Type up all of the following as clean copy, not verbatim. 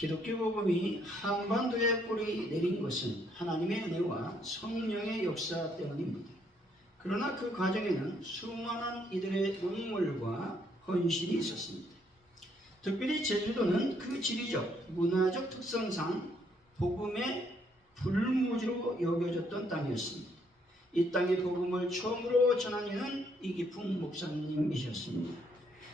기독교 복음이 한반도에 뿌리 내린 것은 하나님의 은혜와 성령의 역사 때문입니다. 그러나 그 과정에는 수많은 이들의 눈물과 헌신이 있었습니다. 특별히 제주도는 그 지리적, 문화적 특성상 복음의 불무지로 여겨졌던 땅이었습니다. 이 땅의 복음을 처음으로 전한 이는 이기풍 목사님이셨습니다.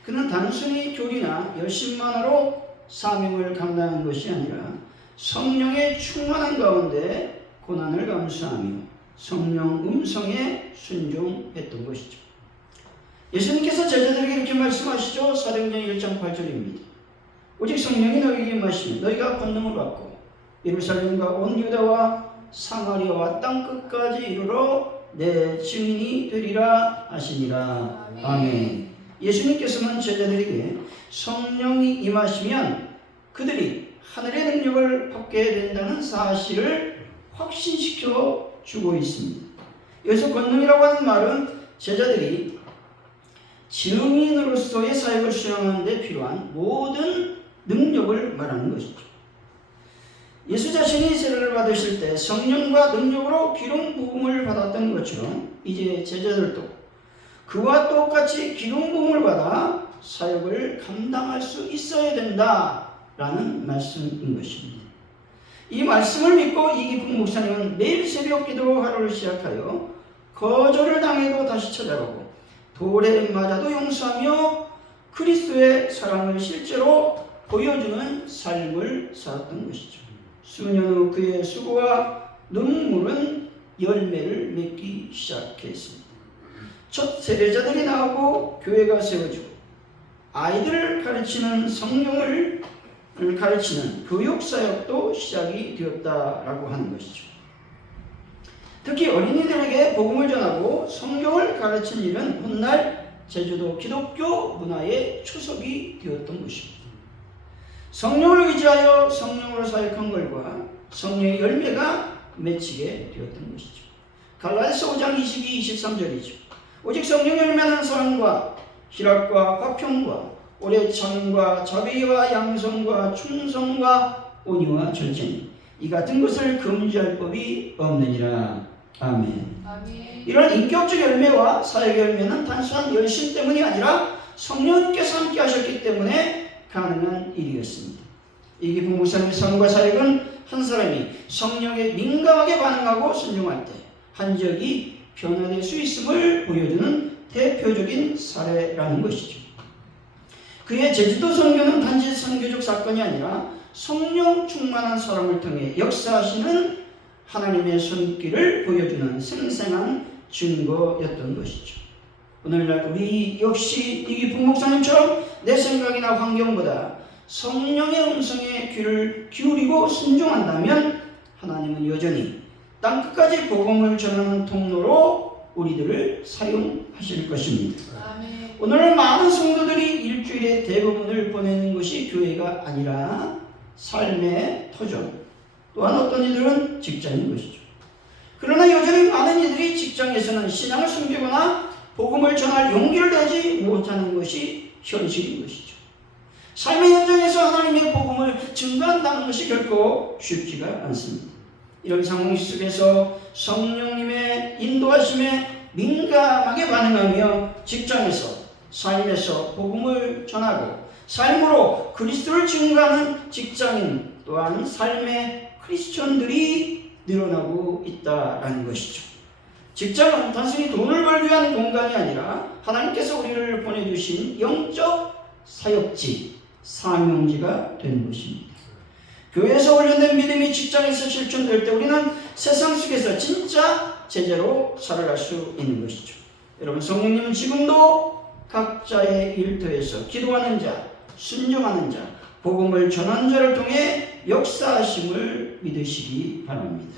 그는 단순히 교리나 열심만으로 사명을 감당한 것이 아니라 성령의 충만한 가운데 고난을 감수하며 성령 음성에 순종했던 것이죠. 예수님께서 제자들에게 이렇게 말씀하시죠. 사도행전 1장 8절입니다. 오직 성령이 너희에게 임하시면 너희가 권능을 받고 예루살렘과 온 유다와 사마리아와 땅끝까지 이르러 내 증인이 되리라 하시니라. 아멘. 예수님께서는 제자들에게 성령이 임하시면 그들이 하늘의 능력을 받게 된다는 사실을 확신시켜 주고 있습니다. 여기서 권능이라고 하는 말은 제자들이 증인으로서의 사역을 수행하는 데 필요한 모든 능력을 말하는 것이죠. 예수 자신이 세례를 받으실 때 성령과 능력으로 기름 부음을 받았던 것처럼 이제 제자들도 그와 똑같이 기름 부음을 받아 사역을 감당할 수 있어야 된다라는 말씀인 것입니다. 이 말씀을 믿고 이기풍 목사님은 매일 새벽 기도로 하루를 시작하여 거절을 당해도 다시 찾아가고 돌에 맞아도 용서하며 그리스도의 사랑을 실제로 보여주는 삶을 살았던 것이죠. 수년 후 그의 수고와 눈물은 열매를 맺기 시작했습니다. 첫 세례자들이 나오고 교회가 세워지고 아이들을 가르치는 성령을 가르치는 교육사역도 시작이 되었다라고 하는 것이죠. 특히 어린이들에게 복음을 전하고 성경을 가르치는 일은 훗날 제주도 기독교 문화의 초석이 되었던 것입니다. 성령을 의지하여 성령으로 사역한 것과 성령의 열매가 맺히게 되었던 것이죠. 갈라디아서 5장 22, 23절이죠. 오직 성령의 열매는 사랑과 희락과 화평과 오래 참과 자비와 양성과 충성과 온유와 절제니 이 같은 것을 금지할 법이 없느니라. 아멘. 아멘. 이런 인격적 열매와 사역 열매는 단순한 열심 때문이 아니라 성령께서 함께 하셨기 때문에 가능한 일이었습니다. 이기풍 목사님의 삶과 사역은 한 사람이 성령에 민감하게 반응하고 순종할 때 한 지역이 변화될 수 있음을 보여주는 대표적인 사례라는 것이죠. 그의 제주도 선교는 단지 선교적 사건이 아니라 성령 충만한 사람을 통해 역사하시는 하나님의 손길을 보여주는 생생한 증거였던 것이죠. 오늘날 우리 역시 이기풍 목사님처럼 내 생각이나 환경보다 성령의 음성에 귀를 기울이고 순종한다면 하나님은 여전히 땅끝까지 복음을 전하는 통로로 우리들을 사용하실 것입니다. 아멘. 오늘 많은 성도들이 일주일의 대부분을 보내는 것이 교회가 아니라 삶의 터전, 또한 어떤 이들은 직장인 것이죠. 그러나 여전히 많은 이들이 직장에서는 신앙을 숨기거나 복음을 전할 용기를 내지 못하는 것이 현실인 것이죠. 삶의 현장에서 하나님의 복음을 증거한다는 것이 결코 쉽지가 않습니다. 이런 상황 속에서 성령님의 인도하심에 민감하게 반응하며 직장에서, 삶에서 복음을 전하고 삶으로 그리스도를 증거하는 직장인 또한 삶의 크리스천들이 늘어나고 있다는 것이죠. 직장은 단순히 돈을 벌기 위한 공간이 아니라 하나님께서 우리를 보내주신 영적 사역지, 사명지가 되는 것입니다. 교회에서 훈련된 믿음이 직장에서 실천될 때 우리는 세상 속에서 진짜 제자로 살아갈 수 있는 것이죠. 여러분, 성령님은 지금도 각자의 일터에서 기도하는 자, 순종하는 자, 복음을 전하는 자를 통해 역사하심을 믿으시기 바랍니다.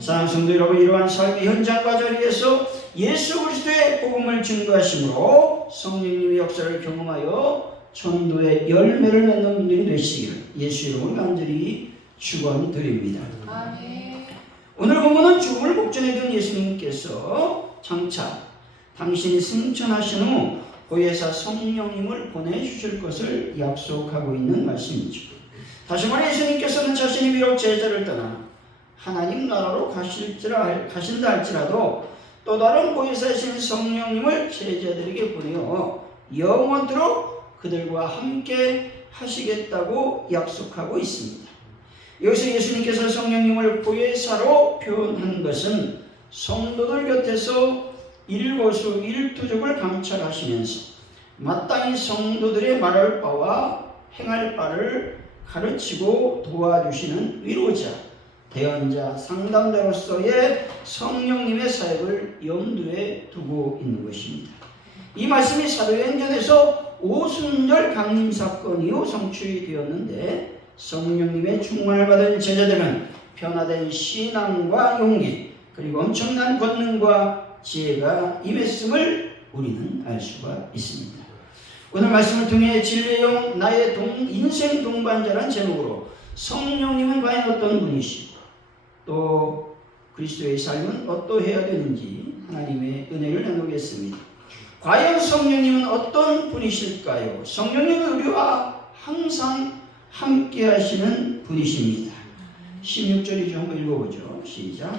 사랑하는 성도 여러분, 이러한 삶의 현장과 자리에서 예수 그리스도의 복음을 증거하심으로 성령님의 역사를 경험하여 전도의 열매를 맺는 분들이 되시기를 예수 이름으로 간절히 축원드립니다. 아멘. 오늘 본문은 죽음을 목전에 둔 예수님께서 장차 당신이 승천하신 후 보혜사 성령님을 보내주실 것을 약속하고 있는 말씀이죠. 다시 말해 예수님께서는 자신이 비록 제자를 떠나 하나님 나라로 가신다 할지라도 또 다른 보혜사이신 성령님을 제자들에게 보내어 영원토록 그들과 함께 하시겠다고 약속하고 있습니다. 여기서 예수님께서 성령님을 보혜사로 표현한 것은 성도들 곁에서 일거수 일투족을 감찰하시면서 마땅히 성도들의 말할 바와 행할 바를 가르치고 도와주시는 위로자, 대언자, 상담자로서의 성령님의 사역을 염두에 두고 있는 것입니다. 이 말씀이 사도행전에서 오순절 강림 사건 이후 성취 되었는데 성령님의 충만을 받은 제자들은 변화된 신앙과 용기 그리고 엄청난 권능과 지혜가 임했음을 우리는 알 수가 있습니다. 오늘 말씀을 통해 진리용 나의 인생 동반자란 제목으로 성령님은 과연 어떤 분이시고 또 그리스도의 삶은 어떠해야 되는지 하나님의 은혜를 나누겠습니다. 과연 성령님은 어떤 분이실까요? 성령님은 우리와 항상 함께 하시는 분이십니다. 16절이죠. 한번 읽어보죠. 시작.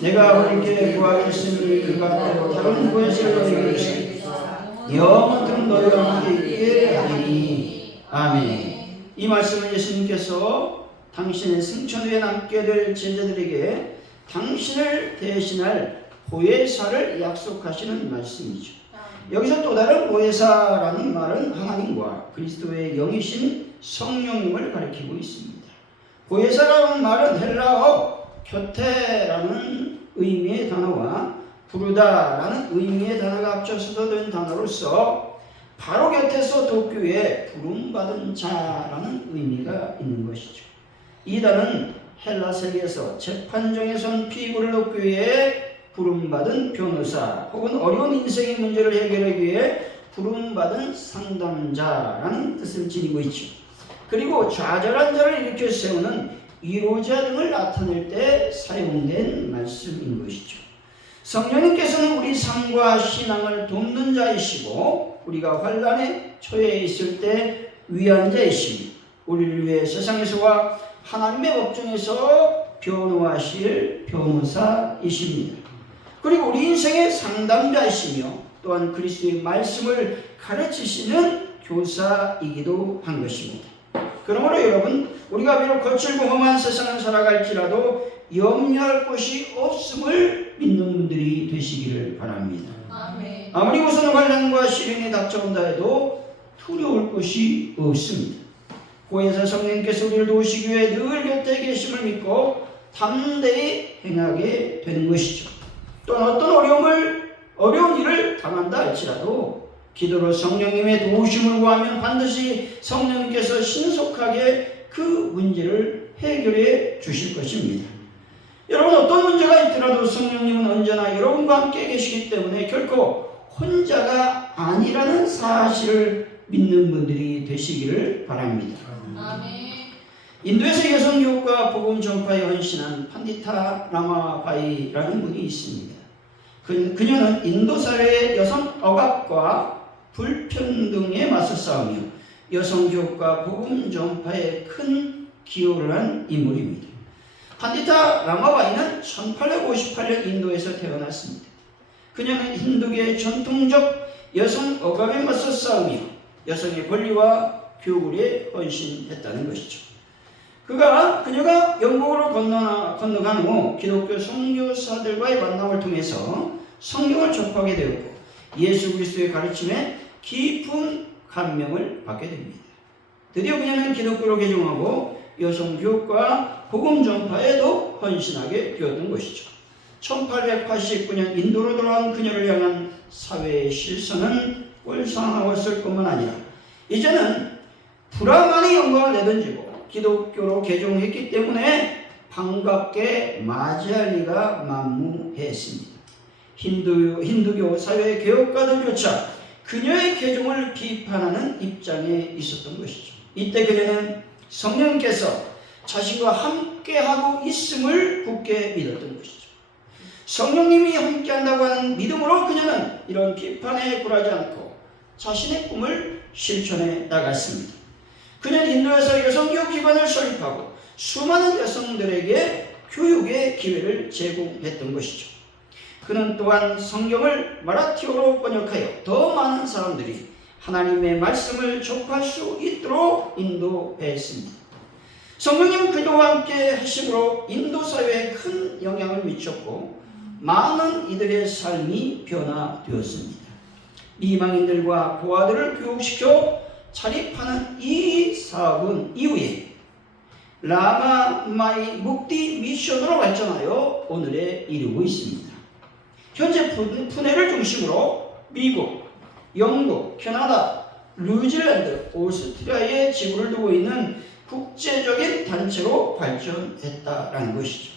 내가 아버지께 구하겠으니 그가 때로 다른 구에서 너희에게 주시리라. 영원토록 너희와 함께 있게 하리니. 아멘. 이 말씀은 예수님께서 당신의 승천 후에 남게 될 제자들에게 당신을 대신할 보혜사를 약속하시는 말씀이죠. 여기서 또 다른 보혜사라는 말은 하나님과 그리스도의 영이신 성령님을 가리키고 있습니다. 보혜사라는 말은 헬라어 곁에라는 의미의 단어와 부르다라는 의미의 단어가 합쳐서 된 단어로서 바로 곁에서 도교에 부름받은 자라는 의미가 있는 것이죠. 이 단어는 헬라 세계에서 재판정에 선 피고를 돕기 위해 부름받은 변호사 혹은 어려운 인생의 문제를 해결하기 위해 부름받은 상담자라는 뜻을 지니고 있죠. 그리고 좌절한 자를 일으켜 세우는 위로자 등을 나타낼 때 사용된 말씀인 것이죠. 성령님께서는 우리 삶과 신앙을 돕는 자이시고 우리가 환난에 처해 있을 때 위안 자이시며 우리를 위해 세상에서와 하나님의 법정에서 변호하실 변호사이십니다. 그리고 우리 인생의 상담자이시며 또한 그리스도의 말씀을 가르치시는 교사이기도 한 것입니다. 그러므로 여러분, 우리가 비록 거칠고 험한 세상을 살아갈지라도 염려할 것이 없음을 믿는 분들이 되시기를 바랍니다. 아멘. 아무리 무슨 환난과 시련이 닥쳐온다 해도 두려울 것이 없습니다. 보혜사 성령님께서 우리를 도우시기 위해 늘 곁에 계심을 믿고 담대히 행하게 되는 것이죠. 또는 어떤 어려운 일을 당한다 할지라도 기도로 성령님의 도우심을 구하면 반드시 성령님께서 신속하게 그 문제를 해결해 주실 것입니다. 여러분, 어떤 문제가 있더라도 성령님은 언제나 여러분과 함께 계시기 때문에 결코 혼자가 아니라는 사실을 믿는 분들이 되시기를 바랍니다. 아멘. 인도에서 여성교육과 복음 전파에 헌신한 판디타 라마바이라는 분이 있습니다. 그녀는 인도 사회의 여성 억압과 불평등에 맞서 싸우며 여성교육과 복음 전파에 큰 기여를 한 인물입니다. 판디타 라마바이는 1858년 인도에서 태어났습니다. 그녀는 힌두교의 전통적 여성 억압에 맞서 싸우며 여성의 권리와 교육을 위해 헌신했다는 것이죠. 그녀가 영국으로 건너간 후 기독교 선교사들과의 만남을 통해서 성경을 접하게 되었고 예수 그리스도의 가르침에 깊은 감명을 받게 됩니다. 드디어 그녀는 기독교로 개종하고 여성 교육과 복음 전파에도 헌신하게 되었던 것이죠. 1889년 인도로 돌아온 그녀를 향한 사회의 실선은 꼴상하였을 뿐만 아니라 이제는 브라만이 영광을 내던지고 기독교로 개종했기 때문에 반갑게 맞이할 리가 만무했습니다. 힌두교 사회 개혁가들조차 그녀의 개종을 비판하는 입장에 있었던 것이죠. 이때 그녀는 성령께서 자신과 함께하고 있음을 굳게 믿었던 것이죠. 성령님이 함께한다고 하는 믿음으로 그녀는 이런 비판에 굴하지 않고 자신의 꿈을 실천해 나갔습니다. 그는 인도에서 여성교육기관을 설립하고 수많은 여성들에게 교육의 기회를 제공했던 것이죠. 그는 또한 성경을 마라티어로 번역하여 더 많은 사람들이 하나님의 말씀을 접할 수 있도록 인도했습니다. 성령님은 그도와 함께 하심으로 인도 사회에 큰 영향을 미쳤고 많은 이들의 삶이 변화되었습니다. 이방인들과 고아들을 교육시켜 자립하는 이 사업은 이후에 라마마이 묵디 미션으로 발전하여 오늘에 이르고 있습니다. 현재 푸네를 중심으로 미국, 영국, 캐나다, 뉴질랜드, 오스트리아에 지부를 두고 있는 국제적인 단체로 발전했다라는 것이죠.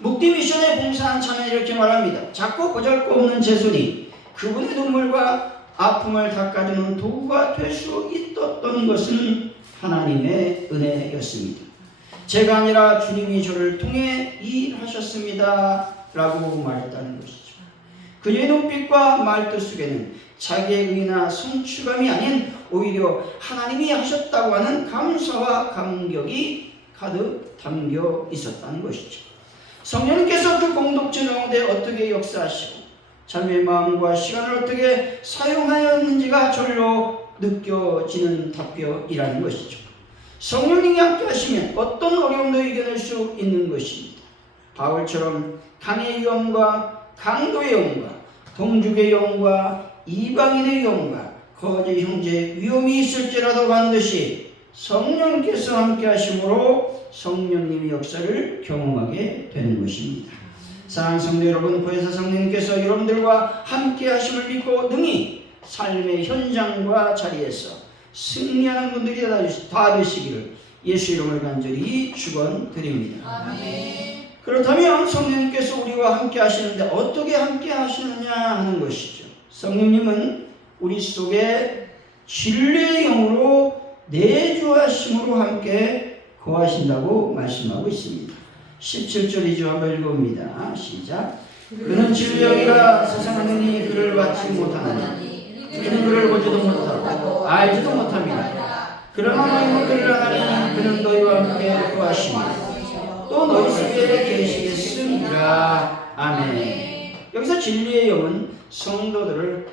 묵디 미션에 봉사한 자는 이렇게 말합니다. 작고 보잘것없는 제 손이 그분의 눈물과 아픔을 닦아주는 도구가 될 수 있었던 것은 하나님의 은혜였습니다. 제가 아니라 주님이 저를 통해 일하셨습니다 라고 말했다는 것이죠. 그녀의 눈빛과 말뜻 속에는 자기의 의나 성취감이 아닌 오히려 하나님이 하셨다고 하는 감사와 감격이 가득 담겨 있었다는 것이죠. 성령님께서 그 공동체 가운데 어떻게 역사하시고 자매의 마음과 시간을 어떻게 사용하였는지가 절로 느껴지는 답변이라는 것이죠. 성령님이 함께 하시면 어떤 어려움도 이겨낼 수 있는 것입니다. 바울처럼 강의 영과 강도의 영과 동족의 영과 이방인의 영과 거짓 형제의 위험이 있을지라도 반드시 성령께서 함께 하심으로 성령님의 역사를 경험하게 되는 것입니다. 사랑하는 성도 여러분, 보혜사 성령님께서 여러분들과 함께 하심을 믿고 능히 삶의 현장과 자리에서 승리하는 분들이 다 되시기를 예수 이름을 간절히 축원드립니다. 아멘. 그렇다면 성령님께서 우리와 함께 하시는데 어떻게 함께 하시느냐 하는 것이죠. 성령님은 우리 속에 진리의 영으로 내주하심으로 함께 거하신다고 말씀하고 있습니다. 17절이죠. 한번 읽어봅니다. 시작. 그는 진리영이라 세상은 능히 그를 받지 못하나니 우리는 그를 보지도 못하고 알지도 못합니다. 그러나 너희는 그를 아나니 그는 너희와 함께 거하시며 또 너희 속에 계시겠습니다. 아멘. 여기서 진리의 영은 성도들을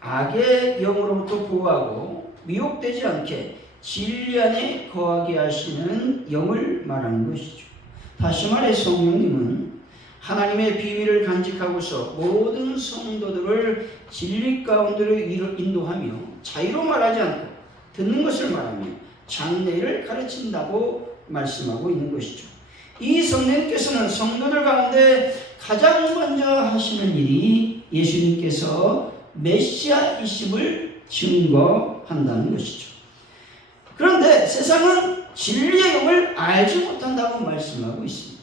악의 영으로부터 보호하고 미혹되지 않게 진리 안에 거하게 하시는 영을 말하는 것이죠. 다시 말해 성령님은 하나님의 비밀을 간직하고서 모든 성도들을 진리 가운데로 인도하며 자유로 말하지 않고 듣는 것을 말하며 장래를 가르친다고 말씀하고 있는 것이죠. 이 성령님께서는 성도들 가운데 가장 먼저 하시는 일이 예수님께서 메시아이심을 증거한다는 것이죠. 그런데 세상은 진리의 영을 알지 못한다고 말씀하고 있습니다.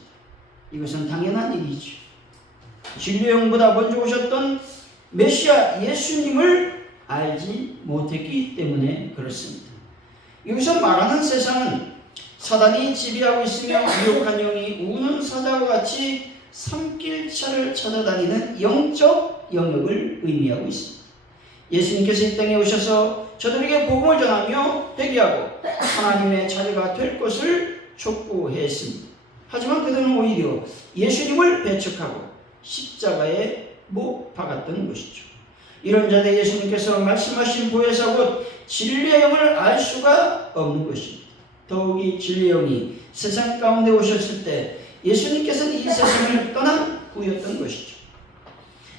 이것은 당연한 일이죠. 진리의 영보다 먼저 오셨던 메시아 예수님을 알지 못했기 때문에 그렇습니다. 여기서 말하는 세상은 사단이 지배하고 있으며 미혹한 영이 우는 사자와 같이 산길차를 찾아다니는 영적 영역을 의미하고 있습니다. 예수님께서 이 땅에 오셔서 저들에게 복음을 전하며 회개하고 하나님의 자녀가 될 것을 촉구했습니다. 하지만 그들은 오히려 예수님을 배척하고 십자가에 못 박았던 것이죠. 이런 자들 예수님께서 말씀하신 보혜사 곧 진리의 영을 알 수가 없는 것입니다. 더욱이 진리의 영이 세상 가운데 오셨을 때 예수님께서는 이 세상을 떠난 후였던 것이죠.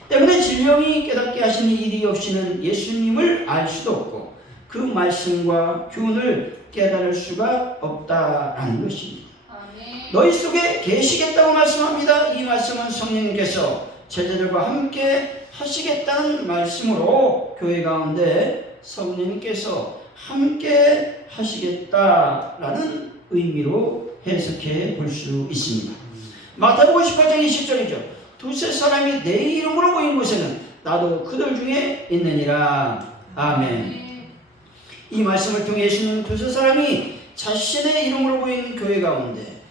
때문에 진리의 영이 깨닫게 하시는 일이 없이는 예수님을 알 수도 없고 그 말씀과 교훈을 깨달을 수가 없다라는 것입니다. 아멘. 너희 속에 계시겠다고 말씀합니다. 이 말씀은 성령님께서 제자들과 함께 하시겠다는 말씀으로 교회 가운데 성령님께서 함께 하시겠다라는 의미로 해석해 볼 수 있습니다. 마태복음 18장 20절이죠. 두세 사람이 내 이름으로 모인 곳에는 나도 그들 중에 있느니라. 아멘. 이 말씀을 통해 예수님은 두세 사람이 자신의 이름으로 모인 교회 가운데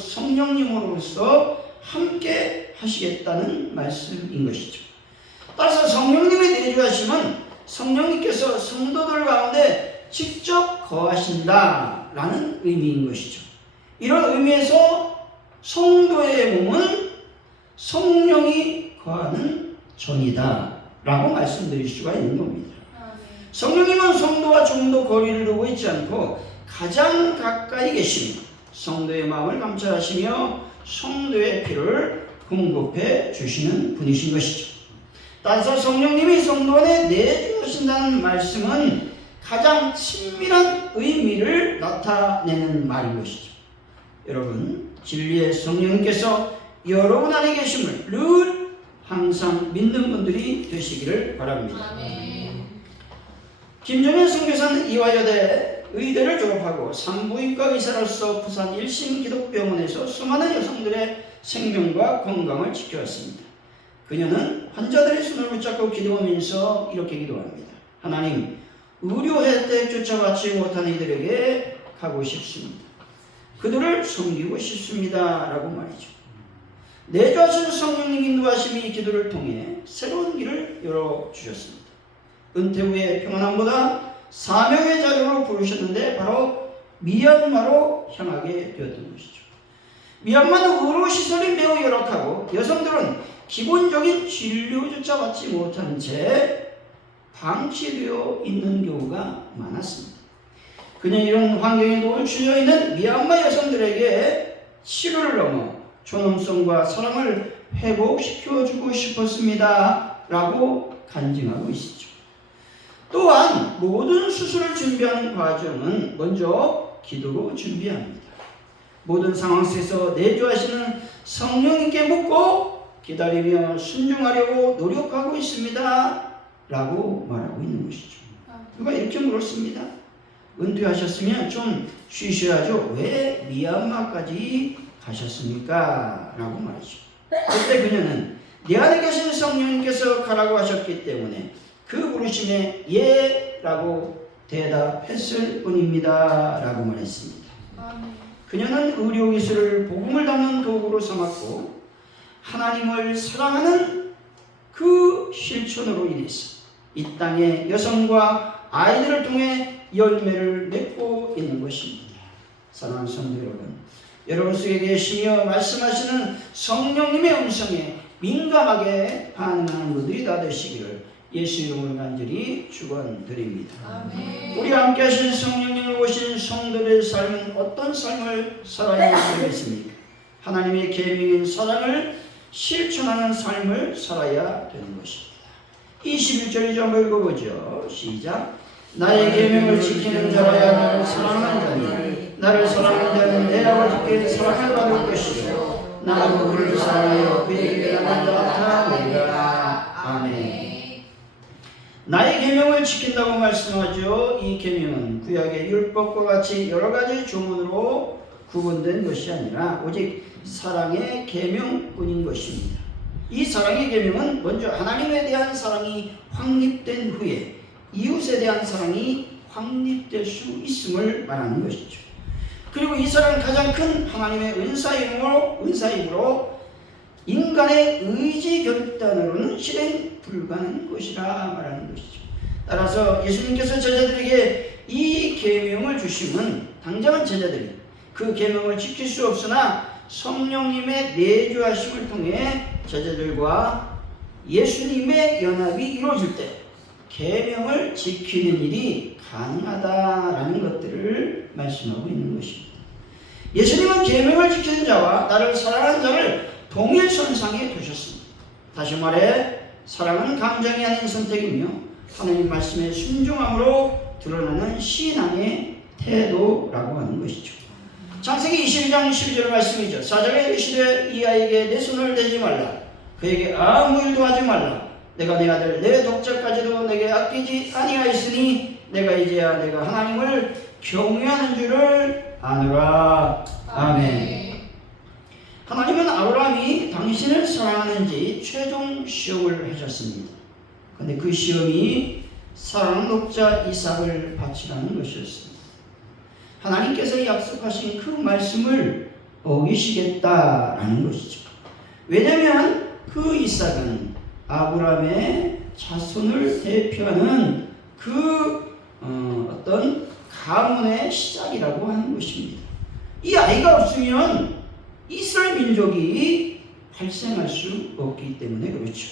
성령님으로서 함께 하시겠다는 말씀인 것이죠. 따라서 성령님의 내주하심은 성령님께서 성도들 가운데 직접 거하신다라는 의미인 것이죠. 이런 의미에서 성도의 몸은 성령이 거하는 전이다라고 말씀드릴 수가 있는 겁니다. 성령님은 성도와 좀 더 거리를 두고 있지 않고 가장 가까이 계시며 성도의 마음을 감찰하시며 성도의 필요를 공급해 주시는 분이신 것이죠. 따라서 성령님이 성도 안에 내주신다는 말씀은 가장 친밀한 의미를 나타내는 말인 것이죠. 여러분, 진리의 성령님께서 여러분 안에 계심을 늘 항상 믿는 분들이 되시기를 바랍니다. 김종현 선교사는 이화여대 의대를 졸업하고 산부인과 의사로서 부산 일심기독병원에서 수많은 여성들의 생명과 건강을 지켜왔습니다. 그녀는 환자들의 손을 붙잡고 기도하면서 이렇게 기도합니다. 하나님, 의료 혜택조차 받지 못한 이들에게 가고 싶습니다. 그들을 섬기고 싶습니다. 라고 말이죠. 내주하신 성령님 인도하심이 이 기도를 통해 새로운 길을 열어주셨습니다. 은퇴 후에 평안함보다 사명의 자리로 부르셨는데 바로 미얀마로 향하게 되었던 것이죠. 미얀마는 의료시설이 매우 열악하고 여성들은 기본적인 진료조차 받지 못한 채 방치되어 있는 경우가 많았습니다. 그냥 이런 환경에 놓여 있는 미얀마 여성들에게 치료를 넘어 존엄성과 사랑을 회복시켜주고 싶었습니다. 라고 간증하고 있죠. 또한 모든 수술을 준비하는 과정은 먼저 기도로 준비합니다. 모든 상황 속에서 내주하시는 성령님께 묻고 기다리며 순종하려고 노력하고 있습니다. 라고 말하고 있는 것이죠. 누가 이렇게 물었습니다. 은퇴하셨으면 좀 쉬셔야죠. 왜 미얀마까지 가셨습니까? 라고 말이죠. 그때 그녀는 내 안에 계신 성령님께서 가라고 하셨기 때문에 그 부르심에 예 라고 대답했을 뿐입니다. 라고 말했습니다. 그녀는 의료기술을 복음을 담는 도구로 삼았고 하나님을 사랑하는 그 실천으로 인해서 이 땅의 여성과 아이들을 통해 열매를 맺고 있는 것입니다. 사랑하는 성도 여러분, 여러분 속에 계시며 말씀하시는 성령님의 음성에 민감하게 반응하는 분들이 다 되시기를 예수 이름으로 간절히 축원드립니다. 우리 함께 하신 성령님을 오신 성도들의 삶은 어떤 삶을 살아야 되겠습니까? 하나님의 계명인 사랑을 실천하는 삶을 살아야 되는 것입니다. 21절이 좀 읽어보죠. 시작. 나의 계명을 지키는 자라야 나를 사랑하는 자니 나를 사랑하는 자는 내 아버지께 사랑을 받을 것이요 나도 그를 사랑하여 그에게 나는 나타내리라. 아멘. 나의 계명을 지킨다고 말씀하죠. 이 계명은 구약의 율법과 같이 여러 가지 조문으로 구분된 것이 아니라 오직 사랑의 계명뿐인 것입니다. 이 사랑의 계명은 먼저 하나님에 대한 사랑이 확립된 후에 이웃에 대한 사랑이 확립될 수 있음을 말하는 것이죠. 그리고 이 사랑은 가장 큰 하나님의 은사이므로 인간의 의지 결단으로는 실행 불가능한 것이라 말하는 것이죠. 따라서 예수님께서 제자들에게 이 계명을 주심은 당장은 제자들이 그 계명을 지킬 수 없으나 성령님의 내주하심을 통해 제자들과 예수님의 연합이 이루어질 때 계명을 지키는 일이 가능하다라는 것들을 말씀하고 있는 것입니다. 예수님은 계명을 지키는 자와 나를 사랑하는 자를 동일선상에 두셨습니다. 다시 말해 사랑은 감정이 아닌 선택이며 하나님 말씀에 순종함으로 드러나는 신앙의 태도라고 하는 것이죠. 창세기 22장 12절 말씀이죠. 사자가 이르시되 이 아이에게 내 손을 대지 말라. 그에게 아무 일도 하지 말라. 내가 내 아들 내 독자까지도 내게 아끼지 아니하였으니 내가 이제야 내가 하나님을 경외하는 줄을 아노라. 아멘. 하나님은 아브라함이 당신을 사랑하는지 최종 시험을 하셨습니다. 그런데 그 시험이 사랑하는 독자 이삭을 바치라는 것이었습니다. 하나님께서 약속하신 그 말씀을 어기시겠다라는 것이죠. 왜냐하면 그 이삭은 아브라함의 자손을 대표하는 그 어떤 가문의 시작이라고 하는 것입니다. 이 아이가 없으면 이스라엘 민족이 발생할 수 없기 때문에 그렇죠.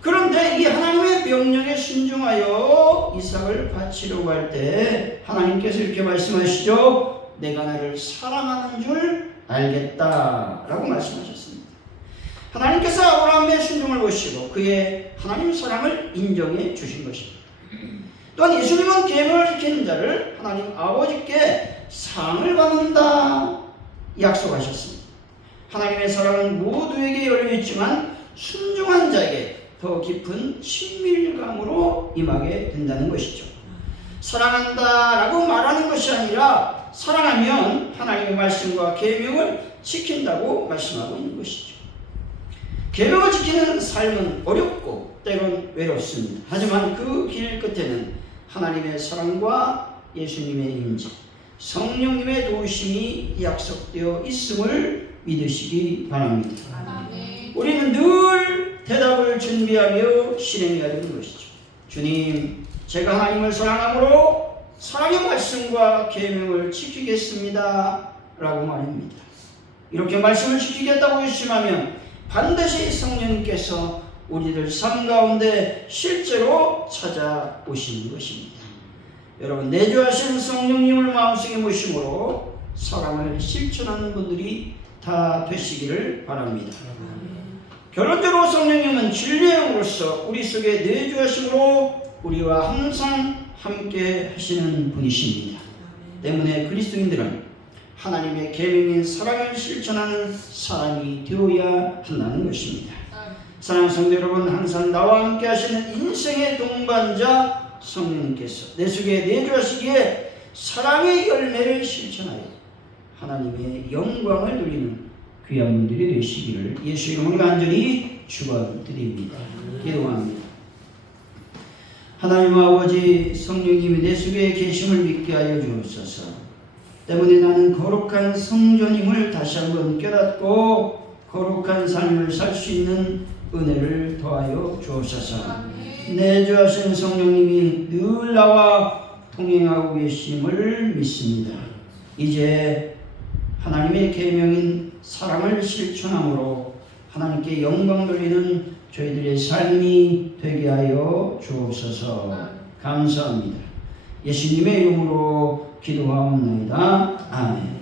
그런데 이 하나님의 명령에 순종하여 이삭을 바치려고 할 때 하나님께서 이렇게 말씀하시죠. 내가 나를 사랑하는 줄 알겠다라고 말씀하셨습니다. 하나님께서 아브라함의 순종을 보시고 그의 하나님 사랑을 인정해 주신 것입니다. 또한 예수님은 계명을 지키는 자를 하나님 아버지께 사랑을 받는다 약속하셨습니다. 하나님의 사랑은 모두에게 열려있지만 순종한 자에게 더 깊은 친밀감으로 임하게 된다는 것이죠. 사랑한다라고 말하는 것이 아니라 사랑하면 하나님의 말씀과 계명을 지킨다고 말씀하고 있는 것이죠. 계명을 지키는 삶은 어렵고 때론 외롭습니다. 하지만 그 길 끝에는 하나님의 사랑과 예수님의 임재, 성령님의 도우심이 약속되어 있음을 믿으시기 바랍니다. 우리는 늘 대답을 준비하며 실행해야 되는 것이죠. 주님, 제가 하나님을 사랑함으로 사랑의 말씀과 계명을 지키겠습니다 라고 말합니다. 이렇게 말씀을 지키겠다고 결심하면 반드시 성령님께서 우리들 삶 가운데 실제로 찾아오시는 것입니다. 여러분, 내주하신 성령님을 마음속에 모심으로 사랑을 실천하는 분들이 다 되시기를 바랍니다. 결론적으로 성령님은 진리의 영으로서 우리 속에 내주하심으로 우리와 항상 함께 하시는 분이십니다. 때문에 그리스도인들은 하나님의 계명인 사랑을 실천하는 사람이 되어야 한다는 것입니다. 사랑하는 성도 여러분, 항상 나와 함께 하시는 인생의 동반자 성령님께서 내 속에 내주하시기에 사랑의 열매를 실천하여 하나님의 영광을 누리는 귀한 분들이 되시기를 예수 이름으로 간절히 축원드립니다. 기도합니다. 하나님 아버지, 성령님이 내 속에 계심을 믿게 하여 주옵소서. 때문에 나는 거룩한 성전임을 다시 한번 깨닫고 거룩한 삶을 살 수 있는 은혜를 더하여 주옵소서. 내주하신 성령님이 늘 나와 동행하고 계심을 믿습니다. 이제 하나님의 계명인 사랑을 실천함으로 하나님께 영광 돌리는 저희들의 삶이 되게 하여 주옵소서. 감사합니다. 예수님의 이름으로 기도하옵나이다. 아멘.